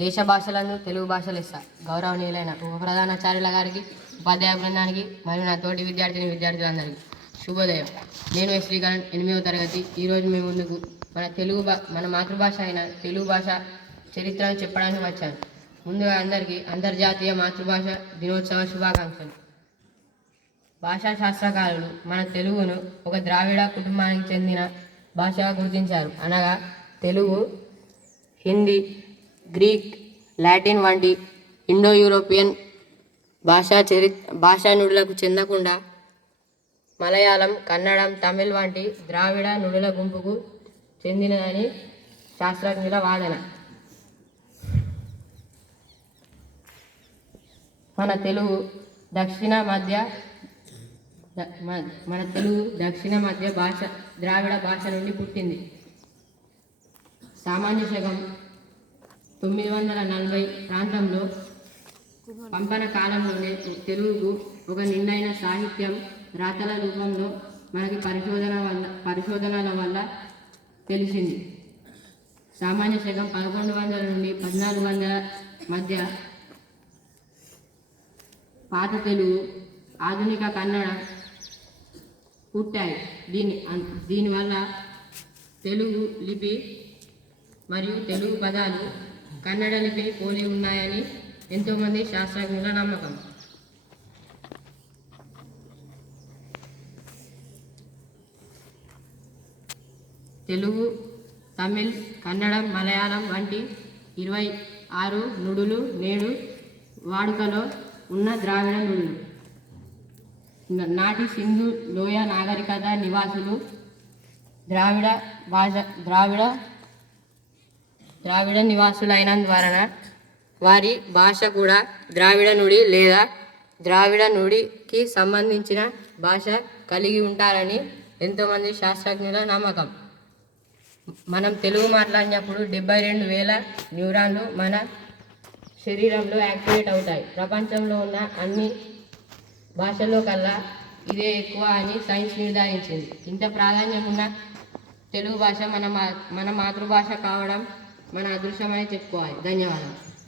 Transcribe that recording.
దేశ భాషలను తెలుగు భాషలు ఇస్తా గౌరవనీయులైన ఉప ప్రధానాచార్యుల గారికి ఉపాధ్యాయ బృందానికి మరియు నా తోటి విద్యార్థిని విద్యార్థులందరికీ శుభోదయం. నేను శ్రీకరణ్ ఎనిమిదవ తరగతి. ఈరోజు మీ ముందుకు మన తెలుగు భా మన మాతృభాష అయిన తెలుగు భాష చరిత్రను చెప్పడానికి వచ్చాను. ముందుగా అందరికీ అంతర్జాతీయ మాతృభాష దినోత్సవ శుభాకాంక్షలు. భాషా శాస్త్రకారులు మన తెలుగును ఒక ద్రావిడ కుటుంబానికి చెందిన భాషగా గుర్తించారు. అనగా తెలుగు హిందీ గ్రీక్ లాటిన్ వంటి ఇండో యూరోపియన్ భాషా చరి భాషా నుడులకు చెందకుండా మలయాళం కన్నడం తమిళ్ వంటి ద్రావిడ నుడుల గుంపుకు చెందినదని శాస్త్రజ్ఞుల వాదన. మన తెలుగు దక్షిణ మధ్య మ- మన తెలుగు దక్షిణ మధ్య భాష ద్రావిడ భాష నుండి పుట్టింది. సామాన్య శకం తొమ్మిది వందల నలభై ప్రాంతంలో పంపన కాలంలోనే తెలుగుకు ఒక నిండైన సాహిత్యం రాతల రూపంలో మనకి పరిశోధన వల్ల పరిశోధనల వల్ల తెలిసింది. సామాన్య శకం పదకొండు వందల నుండి పద్నాలుగు వందల మధ్య పాత తెలుగు ఆధునిక కన్నడ పుట్టాయి. దీని అన్- దీనివల్ల తెలుగు లిపి మరియు తెలుగు పదాలు కన్నడ లిపిని పోలి ఉన్నాయని ఎంతోమంది శాస్త్రజ్ఞుల నమ్మకం. తెలుగు తమిళ్ కన్నడం మలయాళం వంటి ఇరవై ఆరు నుడులు నేడు వాడుకలో ఉన్న ద్రావిడ నుడులు. నాటి సింధు లోయ నాగరికత నివాసులు ద్రావిడ భాష ద్రావిడ ద్రావిడ నివాసులైనందువలన వారి భాష కూడా ద్రావిడ నుడి లేదా ద్రావిడ నుడికి సంబంధించిన భాష కలిగి ఉంటారని ఎంతోమంది శాస్త్రజ్ఞుల నమ్మకం. మనం తెలుగు మాట్లాడినప్పుడు డెబ్బై రెండు వేల న్యూరాన్లు మన శరీరంలో యాక్టివేట్ అవుతాయి. ప్రపంచంలో ఉన్న అన్ని భాషల్లో కల్లా ఇదే ఎక్కువ అని సైన్స్ నిర్ధారించింది. ఇంత ప్రాధాన్యం ఉన్న తెలుగు భాష మన మా మన మాతృభాష కావడం మన అదృష్టమని చెప్పుకోవాలి. ధన్యవాదాలు.